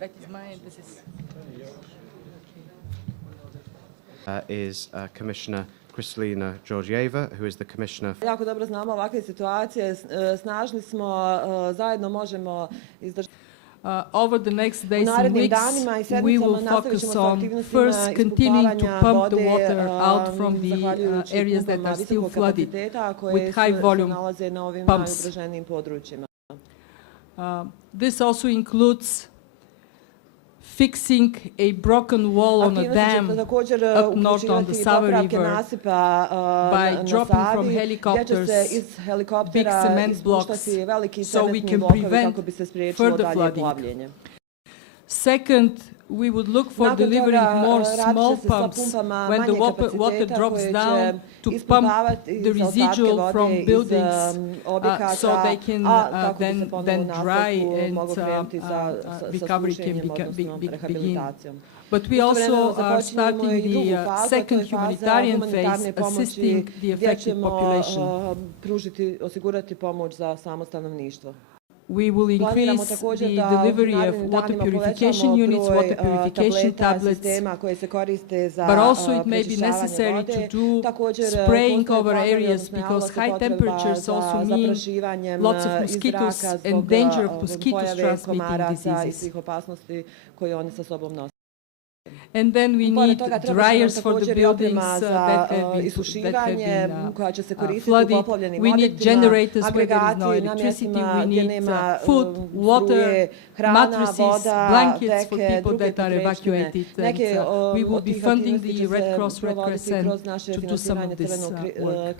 That is mine. This is Commissioner Kristalina Georgieva, who is the Commissioner. Jako dobro znamo ovakve situacije, snažni smo, zajedno možemo izdržati. Over the next days and weeks, we will focus on first continuing to pump the water out from the areas that are still flooded with high volume pumps. This also includes fixing a broken wall on a dam up north on the Sava River by dropping from helicopters big cement blocks so we can prevent further flooding. Second, we would look for delivering more small pumps when the water drops down to pump the residual from buildings so they can then dry and recovery can begin. But we also are starting the second humanitarian phase, assisting the affected population. We will increase the delivery of water purification units, water purification tablets, but also it may be necessary to do spraying over areas because high temperatures also mean lots of mosquitoes and danger of mosquitoes transmitting diseases. And then we need dryers for the buildings that have been flooded. We need generators where there is no electricity. We need food, water, mattresses, blankets for people that are evacuated. And we will be funding the Red Cross, Red Crescent to do some of this work.